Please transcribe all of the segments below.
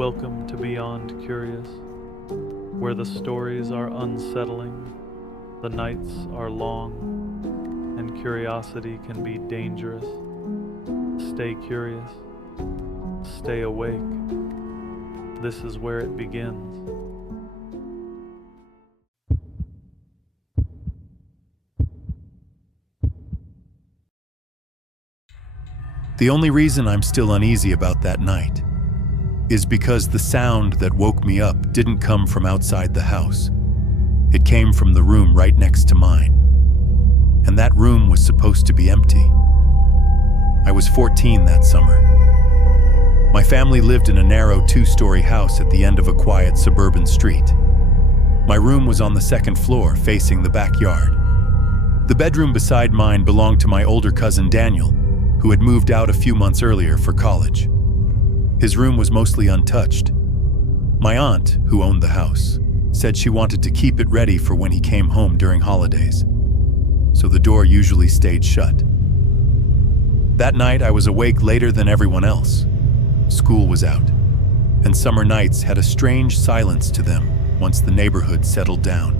Welcome to Beyond Curious, where the stories are unsettling, the nights are long, and curiosity can be dangerous. Stay curious, stay awake. This is where it begins. The only reason I'm still uneasy about that night is because the sound that woke me up didn't come from outside the house. It came from the room right next to mine. And that room was supposed to be empty. I was 14 that summer. My family lived in a narrow 2-story house at the end of a quiet suburban street. My room was on the second floor, facing the backyard. The bedroom beside mine belonged to my older cousin Daniel, who had moved out a few months earlier for college. His room was mostly untouched. My aunt, who owned the house, said she wanted to keep it ready for when he came home during holidays, so the door usually stayed shut. That night I was awake later than everyone else. School was out, and summer nights had a strange silence to them once the neighborhood settled down.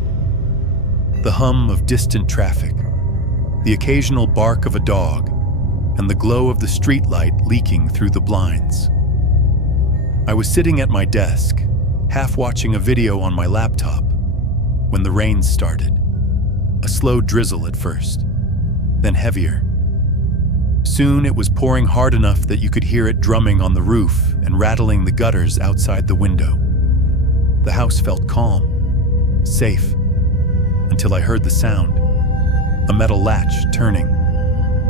The hum of distant traffic, the occasional bark of a dog, and the glow of the streetlight leaking through the blinds. I was sitting at my desk, half watching a video on my laptop, when the rain started. A slow drizzle at first, then heavier. Soon it was pouring hard enough that you could hear it drumming on the roof and rattling the gutters outside the window. The house felt calm, safe, until I heard the sound. A metal latch turning,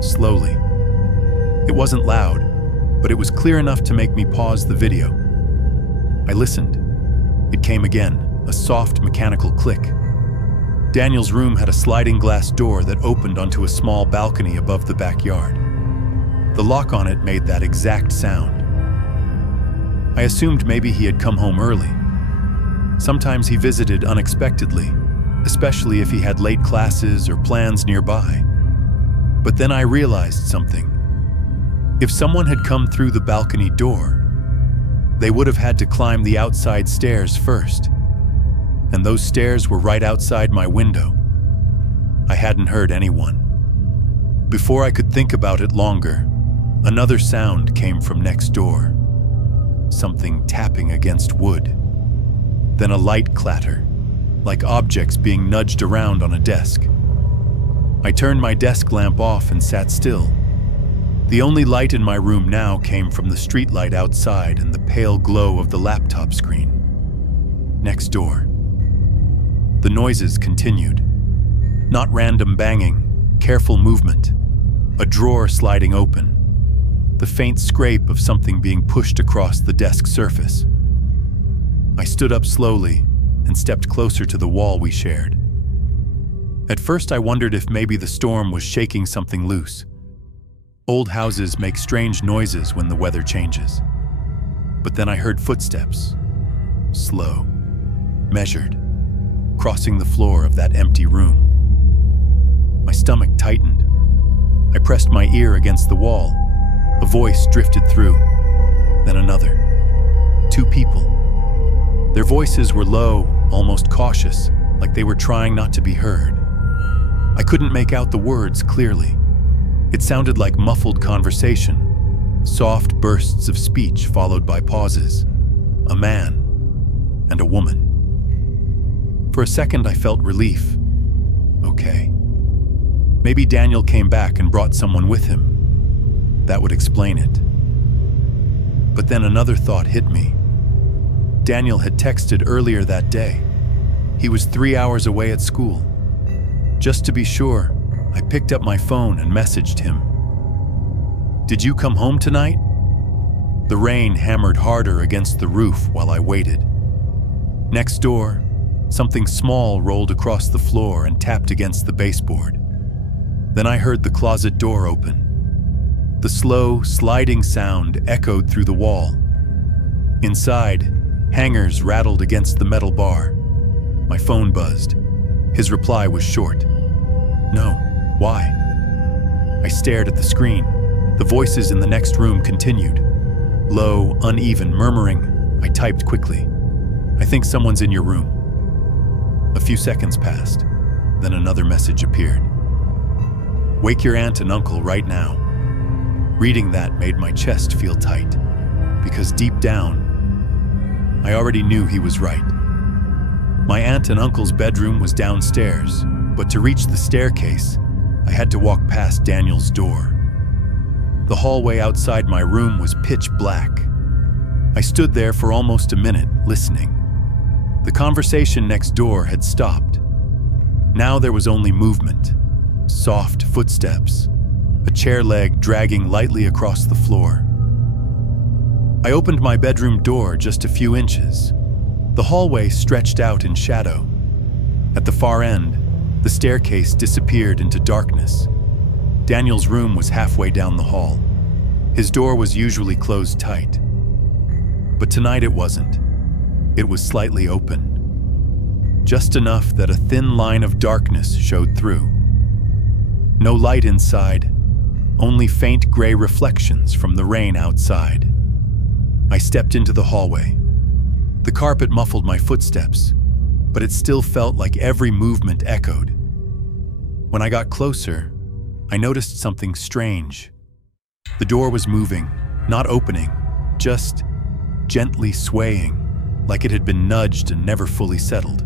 slowly. It wasn't loud, but it was clear enough to make me pause the video. I listened. It came again, a soft mechanical click. Daniel's room had a sliding glass door that opened onto a small balcony above the backyard. The lock on it made that exact sound. I assumed maybe he had come home early. Sometimes he visited unexpectedly, especially if he had late classes or plans nearby. But then I realized something. If someone had come through the balcony door, they would have had to climb the outside stairs first, and those stairs were right outside my window. I hadn't heard anyone. Before I could think about it longer, another sound came from next door. Something tapping against wood. Then a light clatter, like objects being nudged around on a desk. I turned my desk lamp off and sat still. The only light in my room now came from the streetlight outside and the pale glow of the laptop screen. Next door. The noises continued. Not random banging, careful movement. A drawer sliding open. The faint scrape of something being pushed across the desk surface. I stood up slowly and stepped closer to the wall we shared. At first I wondered if maybe the storm was shaking something loose. Old houses make strange noises when the weather changes. But then I heard footsteps, slow, measured, crossing the floor of that empty room. My stomach tightened. I pressed my ear against the wall. A voice drifted through, then another. 2 people. Their voices were low, almost cautious, like they were trying not to be heard. I couldn't make out the words clearly. It sounded like muffled conversation, soft bursts of speech followed by pauses. A man and a woman. For a second I felt relief. Okay. Maybe Daniel came back and brought someone with him. That would explain it. But then another thought hit me. Daniel had texted earlier that day. He was 3 hours away at school. Just to be sure, I picked up my phone and messaged him. "Did you come home tonight?" The rain hammered harder against the roof while I waited. Next door, something small rolled across the floor and tapped against the baseboard. Then I heard the closet door open. The slow, sliding sound echoed through the wall. Inside, hangers rattled against the metal bar. My phone buzzed. His reply was short. "No. Why?" I stared at the screen. The voices in the next room continued. Low, uneven murmuring, I typed quickly. "I think someone's in your room." A few seconds passed, then another message appeared. "Wake your aunt and uncle right now." Reading that made my chest feel tight, because deep down, I already knew he was right. My aunt and uncle's bedroom was downstairs, but to reach the staircase, I had to walk past Daniel's door. The hallway outside my room was pitch black. I stood there for almost a minute, listening. The conversation next door had stopped. Now there was only movement, soft footsteps, a chair leg dragging lightly across the floor. I opened my bedroom door just a few inches. The hallway stretched out in shadow. At the far end, the staircase disappeared into darkness. Daniel's room was halfway down the hall. His door was usually closed tight. But tonight it wasn't. It was slightly open. Just enough that a thin line of darkness showed through. No light inside, only faint gray reflections from the rain outside. I stepped into the hallway. The carpet muffled my footsteps, but it still felt like every movement echoed. When I got closer, I noticed something strange. The door was moving, not opening, just gently swaying, like it had been nudged and never fully settled.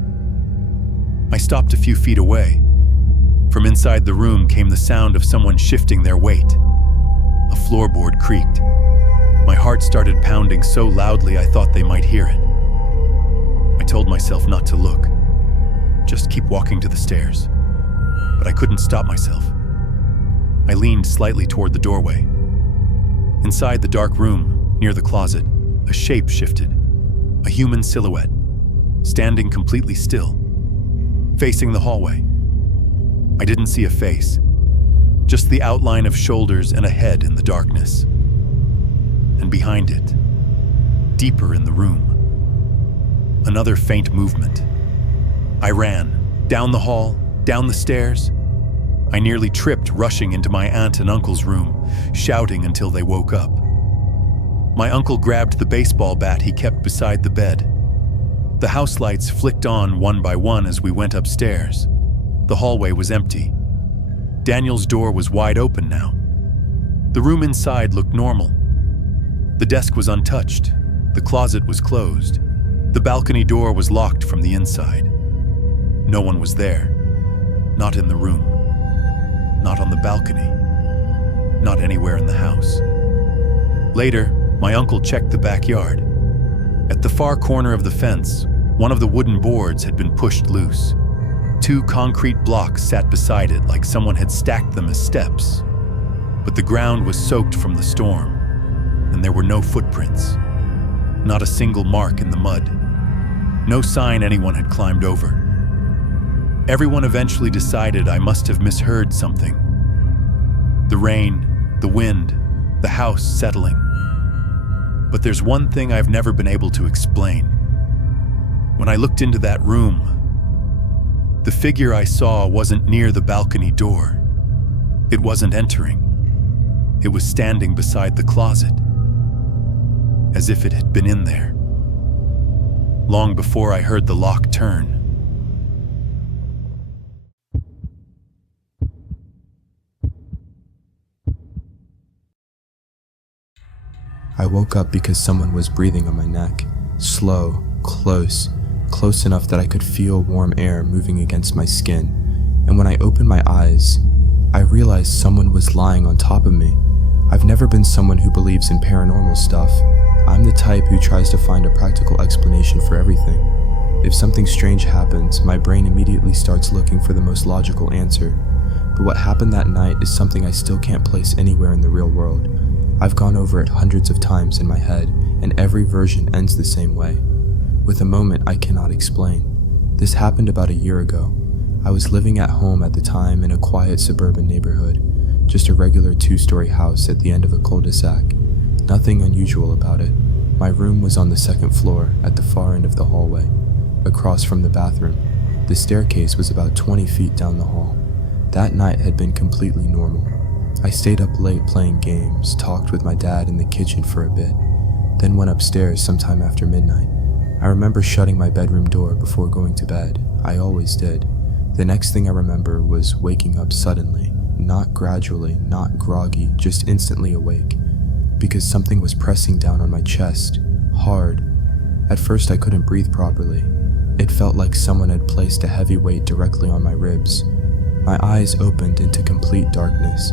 I stopped a few feet away. From inside the room came the sound of someone shifting their weight. A floorboard creaked. My heart started pounding so loudly I thought they might hear it. I told myself not to look, just keep walking to the stairs. But I couldn't stop myself. I leaned slightly toward the doorway. Inside the dark room, near the closet, a shape shifted, a human silhouette, standing completely still, facing the hallway. I didn't see a face, just the outline of shoulders and a head in the darkness. And behind it, deeper in the room, another faint movement. I ran, down the hall, down the stairs. I nearly tripped rushing into my aunt and uncle's room, shouting until they woke up. My uncle grabbed the baseball bat he kept beside the bed. The house lights flicked on one by one as we went upstairs. The hallway was empty. Daniel's door was wide open now. The room inside looked normal. The desk was untouched. The closet was closed. The balcony door was locked from the inside. No one was there. Not in the room. Not on the balcony. Not anywhere in the house. Later, my uncle checked the backyard. At the far corner of the fence, one of the wooden boards had been pushed loose. 2 concrete blocks sat beside it like someone had stacked them as steps. But the ground was soaked from the storm, and there were no footprints. Not a single mark in the mud. No sign anyone had climbed over. Everyone eventually decided I must have misheard something. The rain, the wind, the house settling. But there's one thing I've never been able to explain. When I looked into that room, the figure I saw wasn't near the balcony door. It wasn't entering. It was standing beside the closet, as if it had been in there, long before I heard the lock turn. I woke up because someone was breathing on my neck, slow, close enough that I could feel warm air moving against my skin, and when I opened my eyes, I realized someone was lying on top of me. I've never been someone who believes in paranormal stuff. I'm the type who tries to find a practical explanation for everything. If something strange happens, my brain immediately starts looking for the most logical answer. But what happened that night is something I still can't place anywhere in the real world. I've gone over it hundreds of times in my head, and every version ends the same way, with a moment I cannot explain. This happened about a year ago. I was living at home at the time in a quiet suburban neighborhood, just a regular 2-story house at the end of a cul-de-sac. Nothing unusual about it. My room was on the 2nd floor at the far end of the hallway, across from the bathroom. The staircase was about 20 feet down the hall. That night had been completely normal. I stayed up late playing games, talked with my dad in the kitchen for a bit. then went upstairs sometime after midnight. I remember shutting my bedroom door before going to bed. I always did. The next thing I remember was waking up suddenly, not gradually, not groggy, just instantly awake, because something was pressing down on my chest, hard. At first I couldn't breathe properly. It felt like someone had placed a heavy weight directly on my ribs. My eyes opened into complete darkness.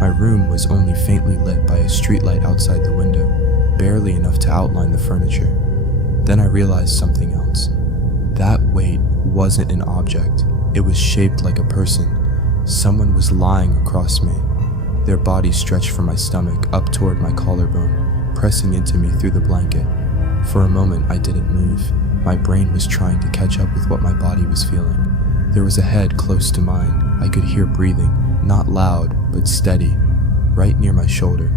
My room was only faintly lit by a streetlight outside the window, barely enough to outline the furniture. Then I realized something else. That weight wasn't an object. It was shaped like a person. Someone was lying across me. Their body stretched from my stomach up toward my collarbone, pressing into me through the blanket. For a moment, I didn't move. My brain was trying to catch up with what my body was feeling. There was a head close to mine. I could hear breathing, not loud, but steady, right near my shoulder.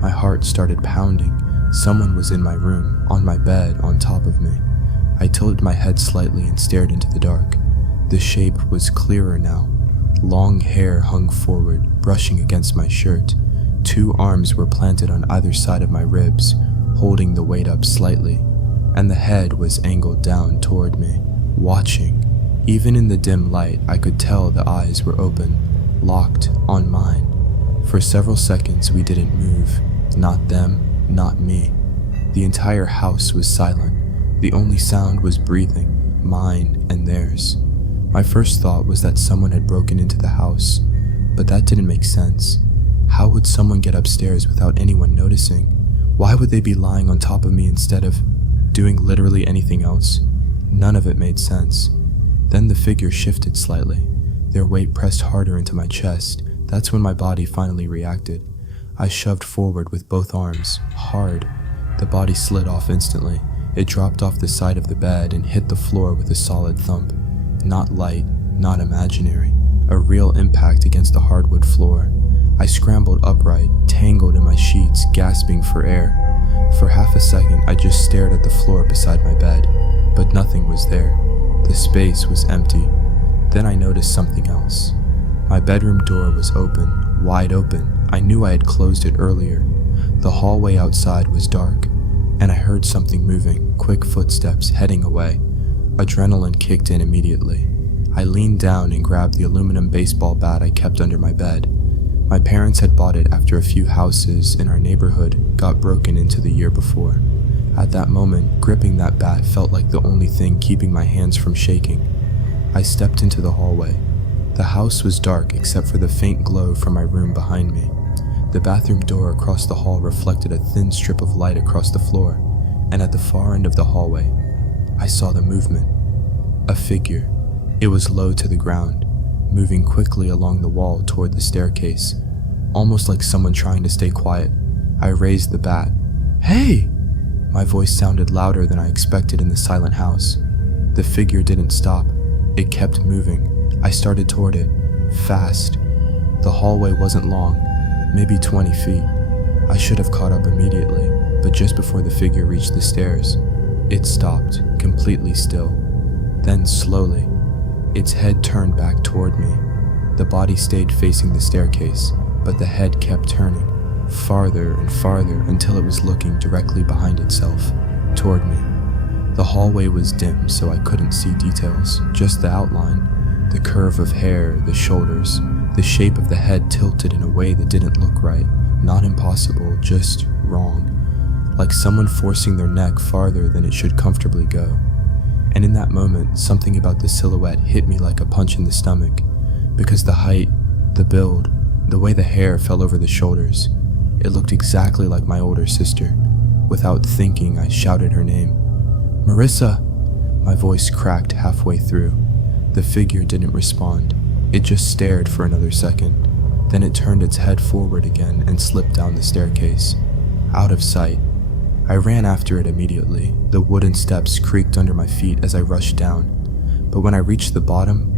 My heart started pounding. Someone was in my room, on my bed, on top of me. I tilted my head slightly and stared into the dark. The shape was clearer now. Long hair hung forward, brushing against my shirt. 2 arms were planted on either side of my ribs, holding the weight up slightly, and the head was angled down toward me, watching. Even in the dim light, I could tell the eyes were open, locked on mine. For several seconds, we didn't move. Not them, not me. The entire house was silent. The only sound was breathing, mine and theirs. My first thought was that someone had broken into the house, but that didn't make sense. How would someone get upstairs without anyone noticing? Why would they be lying on top of me instead of doing literally anything else? None of it made sense. Then the figure shifted slightly. Their weight pressed harder into my chest. That's when my body finally reacted. I shoved forward with both arms, hard. The body slid off instantly. It dropped off the side of the bed and hit the floor with a solid thump. Not light, not imaginary. A real impact against the hardwood floor. I scrambled upright, tangled in my sheets, gasping for air. For half a second, I just stared at the floor beside my bed, but nothing was there. The space was empty. Then I noticed something else. My bedroom door was open, wide open. I knew I had closed it earlier. The hallway outside was dark, and I heard something moving, quick footsteps heading away. Adrenaline kicked in immediately. I leaned down and grabbed the aluminum baseball bat I kept under my bed. My parents had bought it after a few houses in our neighborhood got broken into the year before. At that moment, gripping that bat felt like the only thing keeping my hands from shaking. I stepped into the hallway. The house was dark except for the faint glow from my room behind me. The bathroom door across the hall reflected a thin strip of light across the floor, and at the far end of the hallway, I saw the movement. A figure. It was low to the ground, moving quickly along the wall toward the staircase, almost like someone trying to stay quiet. I raised the bat. "Hey!" My voice sounded louder than I expected in the silent house. The figure didn't stop. It kept moving. I started toward it, fast. The hallway wasn't long, maybe 20 feet. I should have caught up immediately, but just before the figure reached the stairs, it stopped, completely still. Then slowly, its head turned back toward me. The body stayed facing the staircase, but the head kept turning, farther and farther until it was looking directly behind itself, toward me. The hallway was dim, so I couldn't see details, just the outline, the curve of hair, the shoulders, the shape of the head tilted in a way that didn't look right, not impossible, just wrong, like someone forcing their neck farther than it should comfortably go. And in that moment, something about the silhouette hit me like a punch in the stomach, because the height, the build, the way the hair fell over the shoulders, it looked exactly like my older sister. Without thinking, I shouted her name. "Marissa!" My voice cracked halfway through. The figure didn't respond. It just stared for another second. Then it turned its head forward again and slipped down the staircase, out of sight. I ran after it immediately. The wooden steps creaked under my feet as I rushed down. But when I reached the bottom,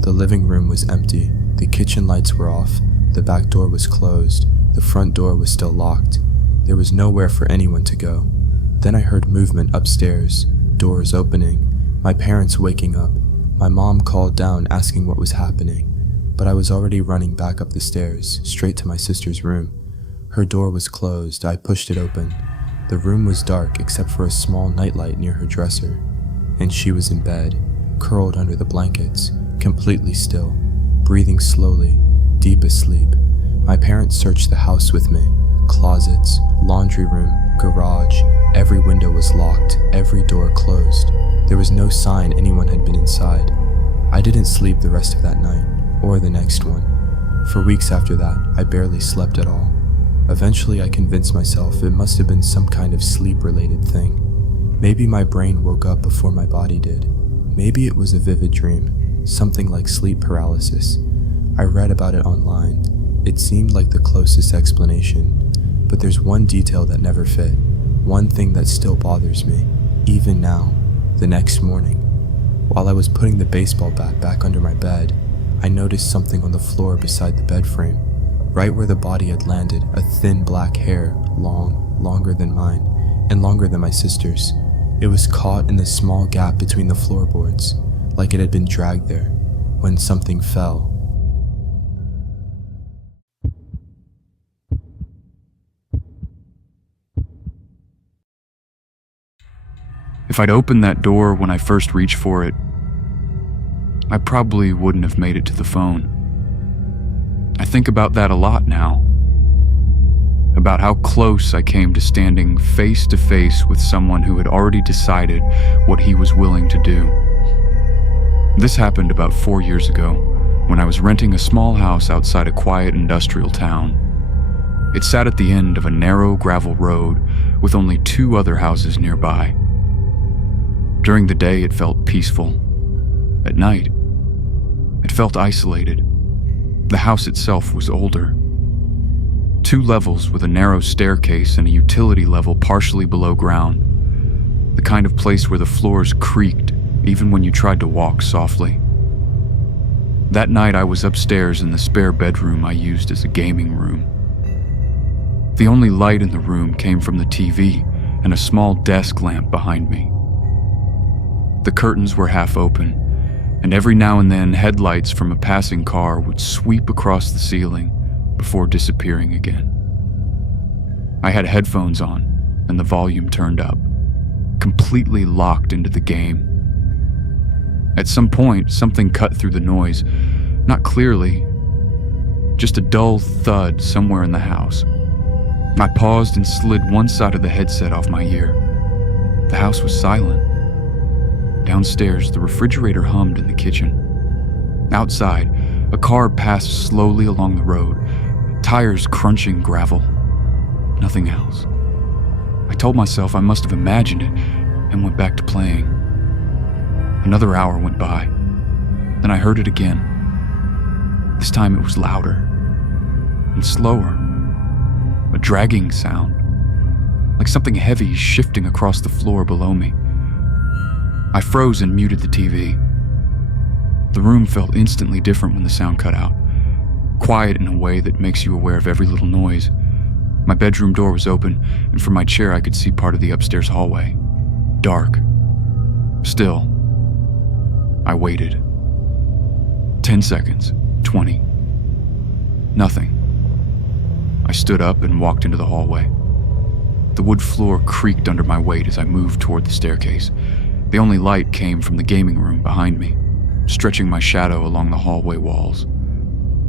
the living room was empty. The kitchen lights were off. The back door was closed. The front door was still locked. There was nowhere for anyone to go. Then I heard movement upstairs, doors opening, my parents waking up. My mom called down asking what was happening, but I was already running back up the stairs, straight to my sister's room. Her door was closed. I pushed it open. The room was dark except for a small nightlight near her dresser, and she was in bed, curled under the blankets, completely still, breathing slowly, deep asleep. My parents searched the house with me. Closets, laundry room, garage, every window was locked, every door closed. There was no sign anyone had been inside. I didn't sleep the rest of that night, or the next one. For weeks after that, I barely slept at all. Eventually, I convinced myself it must have been some kind of sleep-related thing. Maybe my brain woke up before my body did. Maybe it was a vivid dream, something like sleep paralysis. I read about it online. It seemed like the closest explanation. But there's one detail that never fit, one thing that still bothers me, even now, the next morning. While I was putting the baseball bat back under my bed, I noticed something on the floor beside the bed frame. Right where the body had landed, a thin black hair, longer than mine, and longer than my sister's. It was caught in the small gap between the floorboards, like it had been dragged there, when something fell. If I'd opened that door when I first reached for it, I probably wouldn't have made it to the phone. I think about that a lot now. About how close I came to standing face to face with someone who had already decided what he was willing to do. This happened about 4 years ago, when I was renting a small house outside a quiet industrial town. It sat at the end of a narrow gravel road with only 2 other houses nearby. During the day, it felt peaceful. At night, it felt isolated. The house itself was older. 2 levels with a narrow staircase and a utility level partially below ground. The kind of place where the floors creaked even when you tried to walk softly. That night, I was upstairs in the spare bedroom I used as a gaming room. The only light in the room came from the TV and a small desk lamp behind me. The curtains were half open, and every now and then headlights from a passing car would sweep across the ceiling before disappearing again. I had headphones on and the volume turned up, completely locked into the game. At some point, something cut through the noise, not clearly, just a dull thud somewhere in the house. I paused and slid one side of the headset off my ear. The house was silent. Downstairs, the refrigerator hummed in the kitchen. Outside, a car passed slowly along the road, tires crunching gravel. Nothing else. I told myself I must have imagined it and went back to playing. Another hour went by. Then I heard it again. This time it was louder and slower. A dragging sound, like something heavy shifting across the floor below me. I froze and muted the TV. The room felt instantly different when the sound cut out. Quiet in a way that makes you aware of every little noise. My bedroom door was open, and from my chair I could see part of the upstairs hallway. Dark. Still. I waited. 10 seconds. 20. Nothing. I stood up and walked into the hallway. The wood floor creaked under my weight as I moved toward the staircase. The only light came from the gaming room behind me, stretching my shadow along the hallway walls.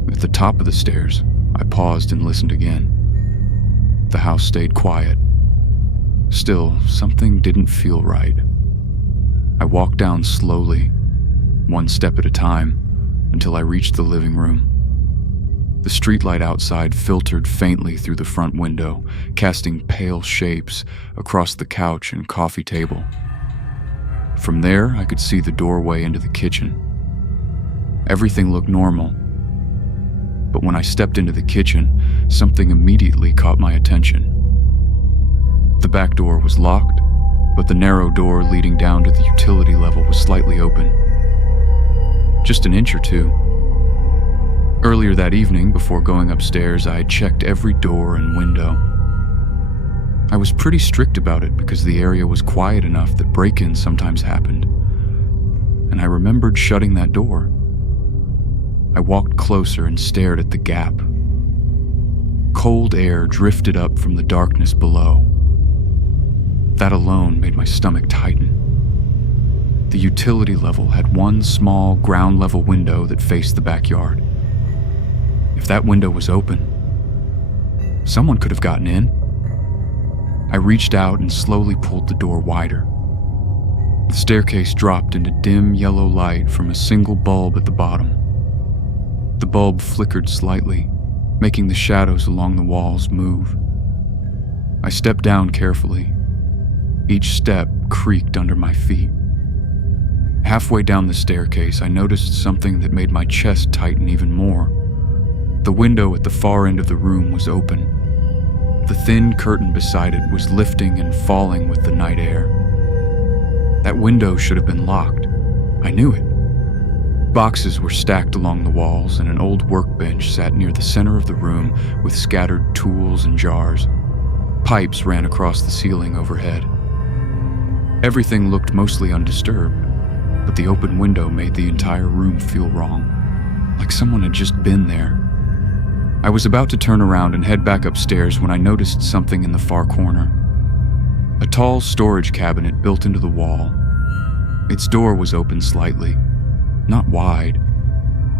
At the top of the stairs, I paused and listened again. The house stayed quiet. Still, something didn't feel right. I walked down slowly, one step at a time, until I reached the living room. The streetlight outside filtered faintly through the front window, casting pale shapes across the couch and coffee table. From there, I could see the doorway into the kitchen. Everything looked normal. But when I stepped into the kitchen, something immediately caught my attention. The back door was locked, but the narrow door leading down to the utility level was slightly open. Just an inch or two. Earlier that evening, before going upstairs, I had checked every door and window. I was pretty strict about it because the area was quiet enough that break-ins sometimes happened, and I remembered shutting that door. I walked closer and stared at the gap. Cold air drifted up from the darkness below. That alone made my stomach tighten. The utility level had one small ground-level window that faced the backyard. If that window was open, someone could have gotten in. I reached out and slowly pulled the door wider. The staircase dropped into dim yellow light from a single bulb at the bottom. The bulb flickered slightly, making the shadows along the walls move. I stepped down carefully. Each step creaked under my feet. Halfway down the staircase, I noticed something that made my chest tighten even more. The window at the far end of the room was open. The thin curtain beside it was lifting and falling with the night air. That window should have been locked. I knew it. Boxes were stacked along the walls, and an old workbench sat near the center of the room with scattered tools and jars. Pipes ran across the ceiling overhead. Everything looked mostly undisturbed, but the open window made the entire room feel wrong, like someone had just been there. I was about to turn around and head back upstairs when I noticed something in the far corner. A tall storage cabinet built into the wall. Its door was open slightly, not wide,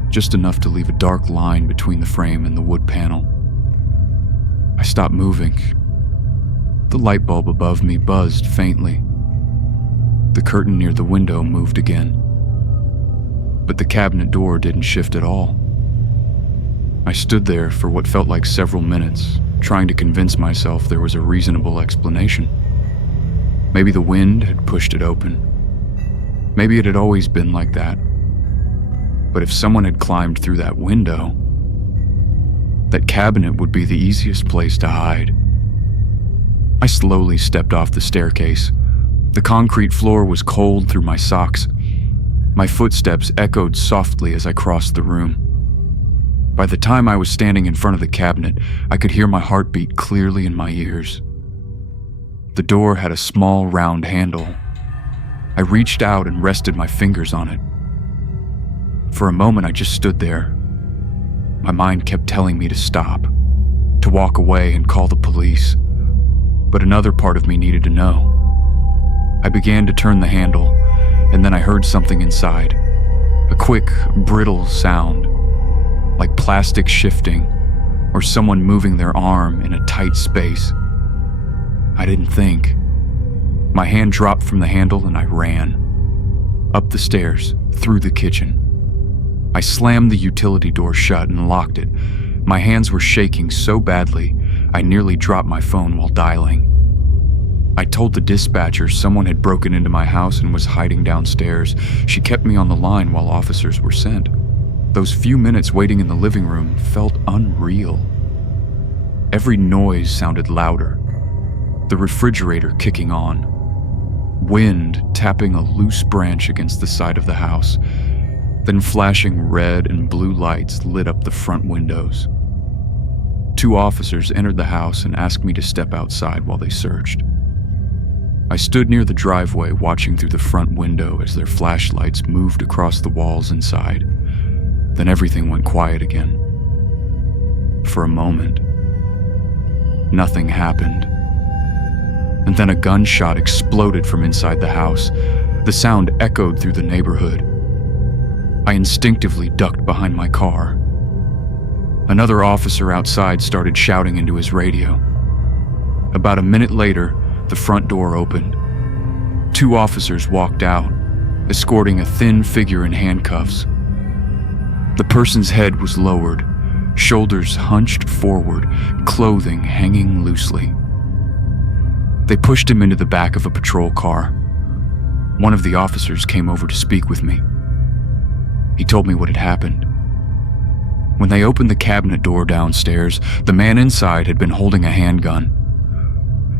just enough to leave a dark line between the frame and the wood panel. I stopped moving. The light bulb above me buzzed faintly. The curtain near the window moved again, but the cabinet door didn't shift at all. I stood there for what felt like several minutes, trying to convince myself there was a reasonable explanation. Maybe the wind had pushed it open. Maybe it had always been like that. But if someone had climbed through that window, that cabinet would be the easiest place to hide. I slowly stepped off the staircase. The concrete floor was cold through my socks. My footsteps echoed softly as I crossed the room. By the time I was standing in front of the cabinet, I could hear my heartbeat clearly in my ears. The door had a small round handle. I reached out and rested my fingers on it. For a moment, I just stood there. My mind kept telling me to stop, to walk away and call the police. But another part of me needed to know. I began to turn the handle, and then I heard something inside. A quick, brittle sound, like plastic shifting or someone moving their arm in a tight space. I didn't think. My hand dropped from the handle and I ran. Up the stairs, through the kitchen. I slammed the utility door shut and locked it. My hands were shaking so badly, I nearly dropped my phone while dialing. I told the dispatcher someone had broken into my house and was hiding downstairs. She kept me on the line while officers were sent. Those few minutes waiting in the living room felt unreal. Every noise sounded louder. The refrigerator kicking on. Wind tapping a loose branch against the side of the house. Then flashing red and blue lights lit up the front windows. 2 officers entered the house and asked me to step outside while they searched. I stood near the driveway watching through the front window as their flashlights moved across the walls inside. Then everything went quiet again. For a moment, nothing happened. And then a gunshot exploded from inside the house. The sound echoed through the neighborhood. I instinctively ducked behind my car. Another officer outside started shouting into his radio. About a minute later, the front door opened. 2 officers walked out, escorting a thin figure in handcuffs. The person's head was lowered, shoulders hunched forward, clothing hanging loosely. They pushed him into the back of a patrol car. One of the officers came over to speak with me. He told me what had happened. When they opened the cabinet door downstairs, the man inside had been holding a handgun.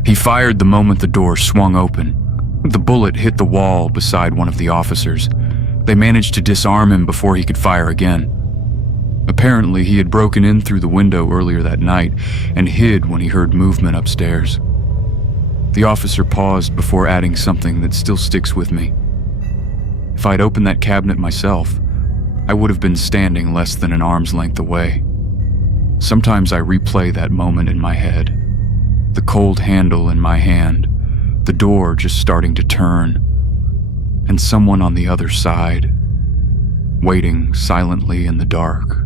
He fired the moment the door swung open. The bullet hit the wall beside one of the officers. They managed to disarm him before he could fire again. Apparently, he had broken in through the window earlier that night and hid when he heard movement upstairs. The officer paused before adding something that still sticks with me. If I'd opened that cabinet myself, I would have been standing less than an arm's length away. Sometimes I replay that moment in my head. The cold handle in my hand, the door just starting to turn, and someone on the other side, waiting silently in the dark.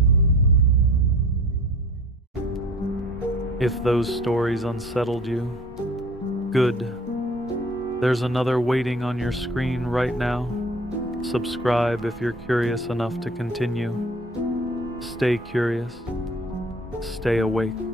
If those stories unsettled you, good. There's another waiting on your screen right now. Subscribe if you're curious enough to continue. Stay curious. Stay awake.